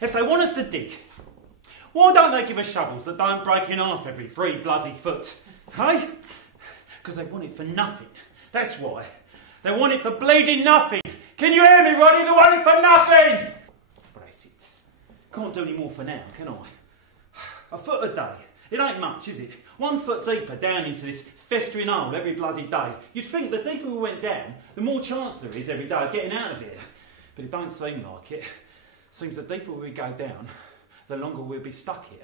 If they want us to dig, why don't they give us shovels that don't break in half every 3 bloody foot? Hey? Because they want it for nothing. That's why. They want it for bleeding nothing. Can you hear me, Ronnie? They want it for nothing! Brace it. Can't do any more for now, can I? A foot a day. It ain't much, is it? 1 foot deeper down into this festering hole every bloody day. You'd think the deeper we went down, the more chance there is every day of getting out of here. But it don't seem like it. Seems the deeper we go down, the longer we'll be stuck here.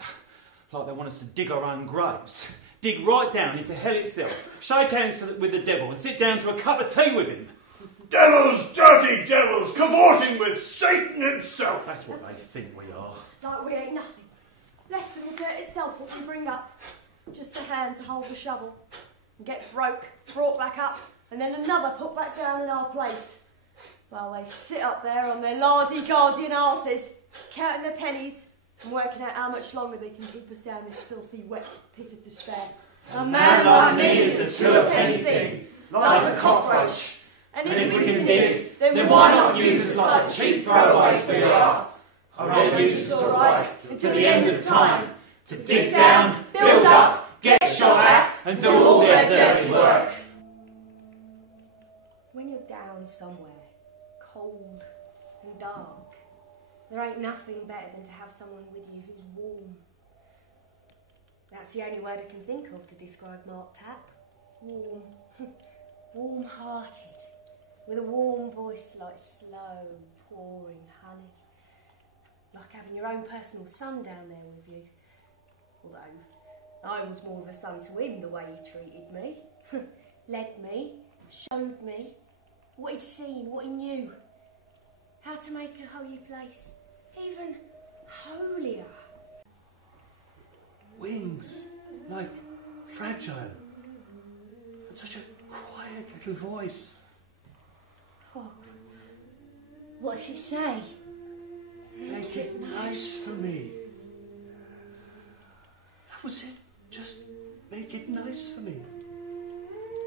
Like they want us to dig our own graves. Dig right down into hell itself. Shake hands with the devil and sit down to a cup of tea with him. Devils, dirty devils, cavorting with Satan himself. That's what they think we are. Like we ain't nothing. Less than the dirt itself, what we bring up. Just a hand to hold the shovel. And get broke, brought back up, and then another put back down in our place. While they sit up there on their lardy guardian arses, counting their pennies and working out how much longer they can keep us down this filthy, wet pit of despair. A man like me is a two-a-penny thing, like a cockroach. And if we can dig, then why not use us like the cheap throwaways we are? I'd rather use us alright until the end of time, to dig down, build up, get shot at, and do all their dirty work. When you're down somewhere, cold and dark, there ain't nothing better than to have someone with you who's warm. That's the only word I can think of to describe Mark Tapp. Warm. Warm-hearted. With a warm voice like slow, pouring honey. Like having your own personal son down there with you. Although I was more of a son to him the way he treated me. Led me, showed me what he'd seen, what he knew. How to make a holy place even holier. Wings, like fragile. And such a quiet little voice. Oh, what's it say? Make it nice for me. That was it. Just make it nice for me.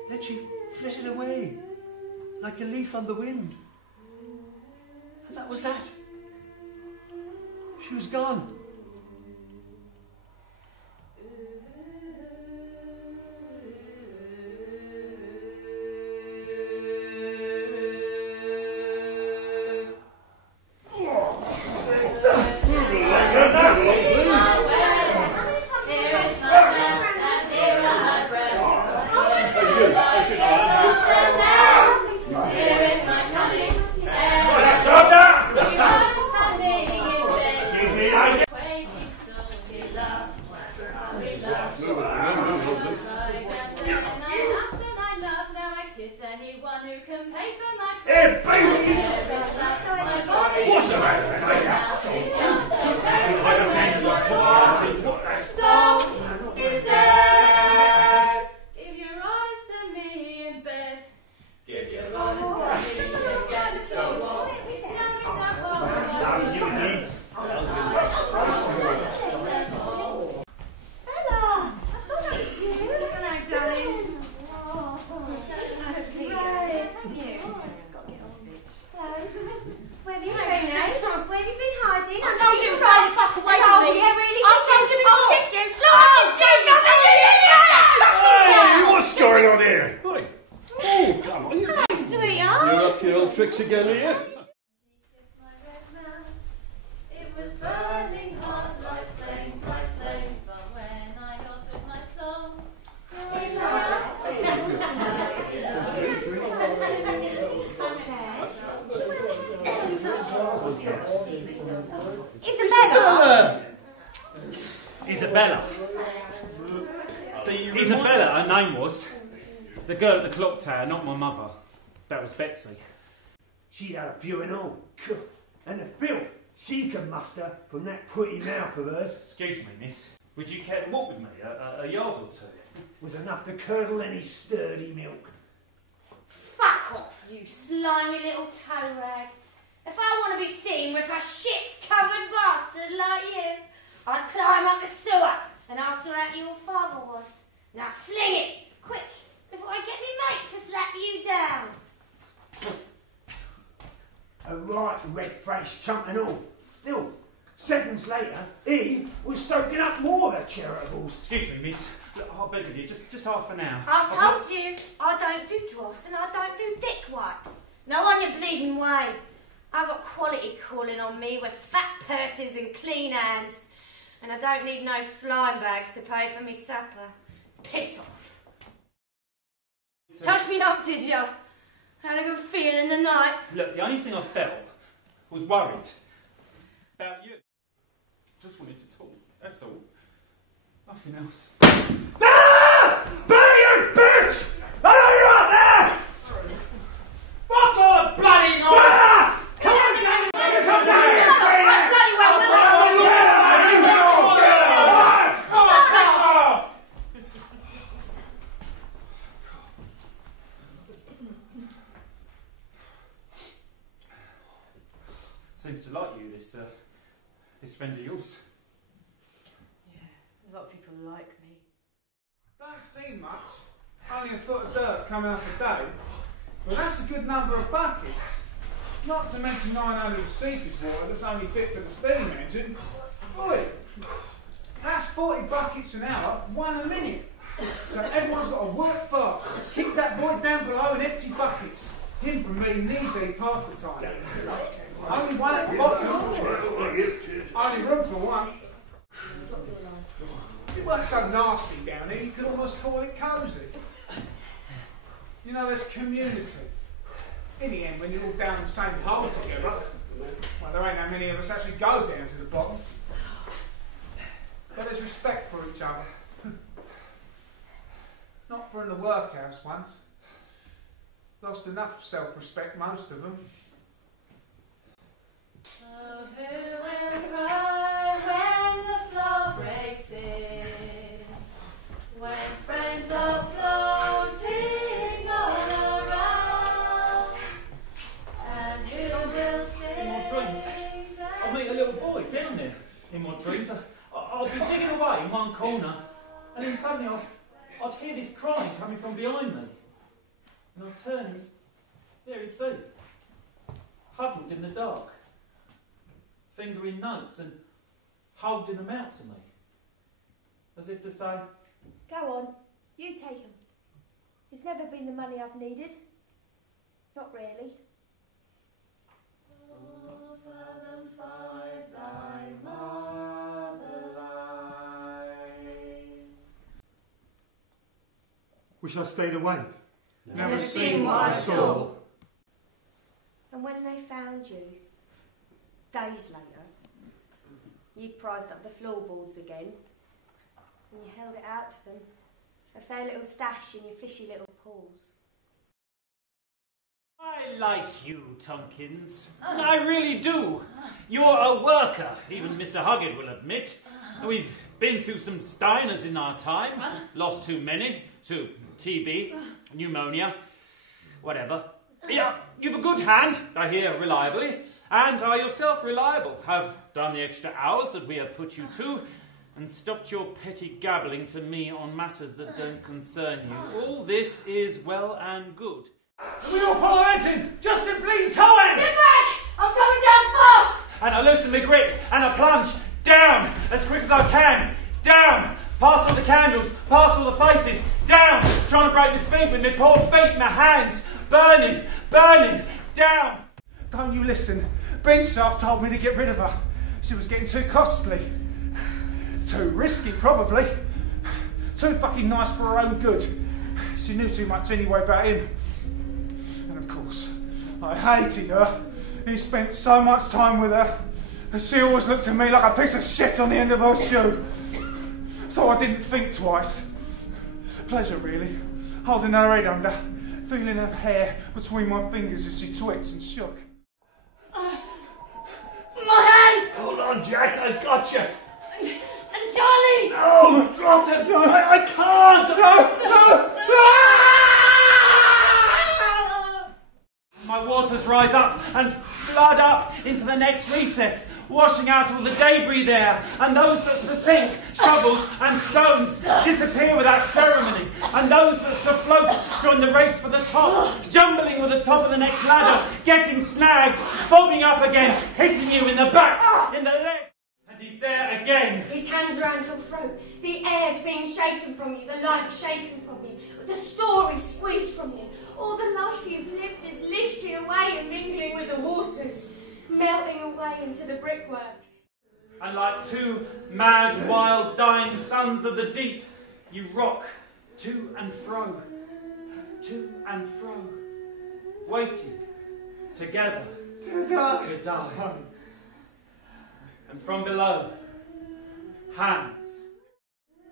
Then she flitted away, like a leaf on the wind. And that was that. She was gone. Tricks again here. It was burning hot like flames, but when I offered my soul, Isabella! Isabella, her name was. The girl at the clock tower, not my mother. That was Betsy. She'd had a few and all. And the filth she can muster from that pretty mouth of hers. Excuse me, miss. Would you care to walk with me a yard or two? Was enough to curdle any sturdy milk. Fuck off, you slimy little toe rag. If I want to be seen with a shit-covered bastard like you, I'd climb up the sewer and ask her how your father was. Now sling it, quick, before I get me mate to slap you down. A right red-faced chump and all. Still, Seconds later, he was soaking up more of the charitables. Excuse me, miss. Look, I beg of you, just half an hour. I've told you, I don't do dross and I don't do dick wipes. No on your bleeding way. I've got quality calling on me with fat purses and clean hands. And I don't need no slime bags to pay for me supper. Piss off. Touched me up, did you? Had a good feeling in the night. Look, the only thing I felt was worried about you. Just wanted to talk, that's all. Nothing else. Ah! You bitch! I know you're out there! What the bloody noise? Ah! Come on, James! Come down here! I bloody well Seems to like you, this friend of yours. Yeah, a lot of people like me. Don't seem much. Only a foot of dirt coming up a day. Well, that's a good number of buckets. Not to mention 900 seepage water that's only fit for the steam engine. Oi! That's 40 buckets an hour, 1 a minute. So everyone's got to work fast. Keep that boy down below in empty buckets. Him from me knee-deep half the time. Only one at the bottom. Only room for one. It works so nasty down here, you could almost call it cosy. You know, there's community. In the end, when you're all down the same hole together, well, there ain't that many of us actually go down to the bottom. But there's respect for each other. Not for in the workhouse once. Lost enough self-respect, most of them. Oh, who will cry when the floor breaks in? When friends are floating all around, and who will sing? I'll meet a little boy down there in my dreams. I'll be digging away in one corner, and then suddenly I'd hear this crying coming from behind me. And I'd turn and there he'd be, huddled in the dark, fingering notes and holding them out to me, as if to say, Go on, you take them. It's never been the money I've needed. Not really. Oh, fathom five thy mother lies. Wish I stayed away. Never seen what I saw. And when they found you, days later, you'd prized up the floorboards again, and you held it out to them, a fair little stash in your fishy little paws. I like you, Tompkins. I really do. You're a worker, even Mr. Huggett will admit. We've been through some Steiners in our time, lost too many to TB, pneumonia, whatever. Yeah, you've a good hand, I hear reliably, and are yourself reliable, have done the extra hours that we have put you to, and stopped your petty gabbling to me on matters that don't concern you. All this is well and good. We all pull our heads in, just in bleeding time! Get back! I'm coming down fast! And I loosen my grip, and I plunge down as quick as I can. Down, past all the candles, past all the faces. Down, trying to break this thing with my poor feet, my hands, burning, burning, down. Don't you listen. Bensaft told me to get rid of her. She was getting too costly. Too risky, probably. Too fucking nice for her own good. She knew too much anyway about him. And of course, I hated her. He spent so much time with her. And she always looked at me like a piece of shit on the end of her shoe. So I didn't think twice. Pleasure, really. Holding her head under, feeling her hair between my fingers as she twitched and shook. My hand! Hold on, Jack, I've got you. And Charlie! No, drop it. No, I can't. No. My waters rise up and flood up into the next recess, washing out all the debris there, and those that sink, shovels and stones disappear without ceremony, and those that float join the race for the top, jumbling with the top of the next ladder, getting snagged, bobbing up again, hitting you in the back, in the leg. around your throat. The air's being shaken from you, the life shaken from you, the story squeezed from you. All the life you've lived is leaking away and mingling with the waters, melting away into the brickwork. And like two mad, wild, dying sons of the deep, you rock to and fro, waiting together to die. And from below, hands,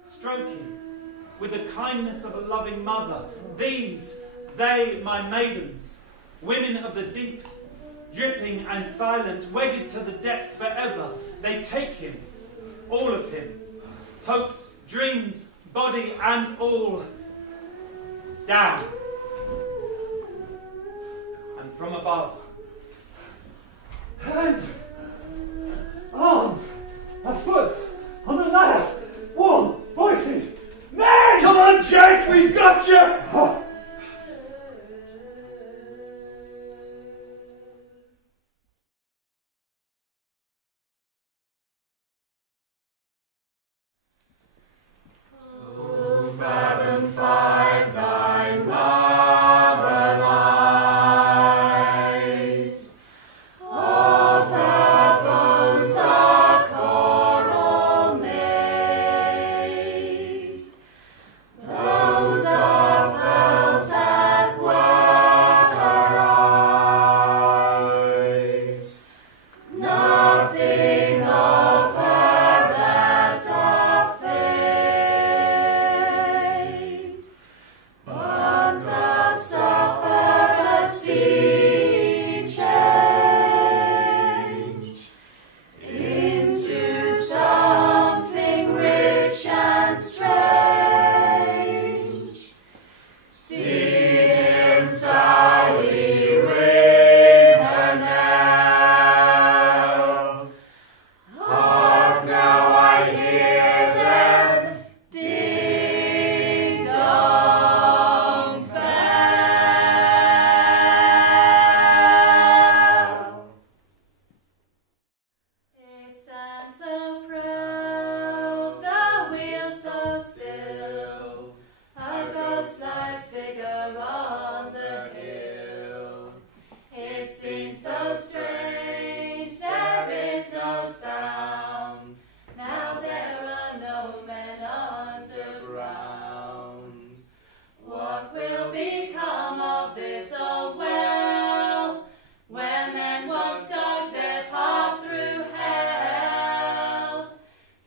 stroking with the kindness of a loving mother, these, they, my maidens, women of the deep, dripping and silent, wedded to the depths forever, they take him, all of him, hopes, dreams, body and all, down. And from above, Hands, arms, a foot, on the ladder, warm, voices, men! Come on, Jake, we've got you! Fathom 5 thy mother lies, of her bones a coral made, those are pearls that were her eyes, nothing of her that doth fade, but doth suffer a sea change into something rich and strange. See him slyly ring her knell. Hark now, I hear them ding dong bell. It stands so proud, the wheel so still, a ghost-like figure on the hill. It seems so strange, there is no sound. Now there are no men underground. What will become of this old well, where men once dug their path through hell?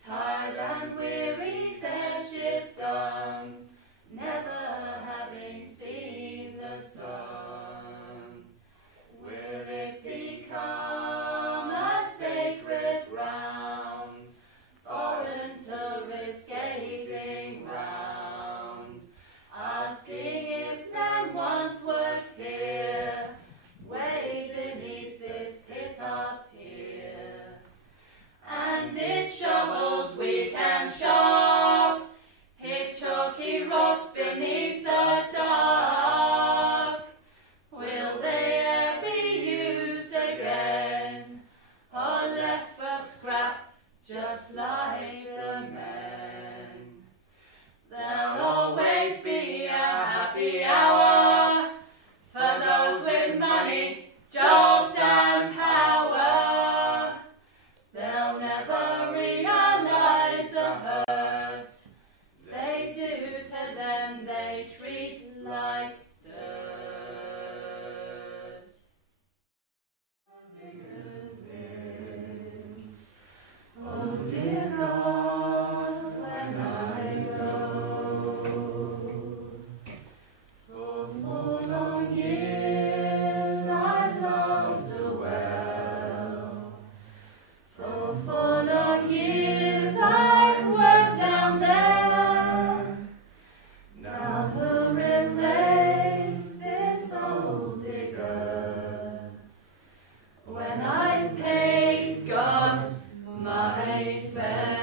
Tired and weary, their shift done, never having seen the sun. Will it become a sacred ground, foreign tourists gazing round, asking if men once worked here, way beneath this pit up here? And its shovels we can sharp, hit chalky rocks beneath the dark. Will they e'er be used again, or left for scrap just like the men? There'll always be a happy hour for those with money, jobs and power. They'll never realize the hurt they do to them they treat like dirt. Oh dear God, when I go, for 4 long years I've loved a well, for 4 long years I've worked down there. Now who replaced this old digger, when I've paid God my fare?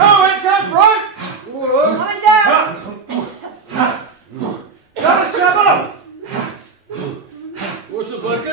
Oh, it's got right! Coming down! would work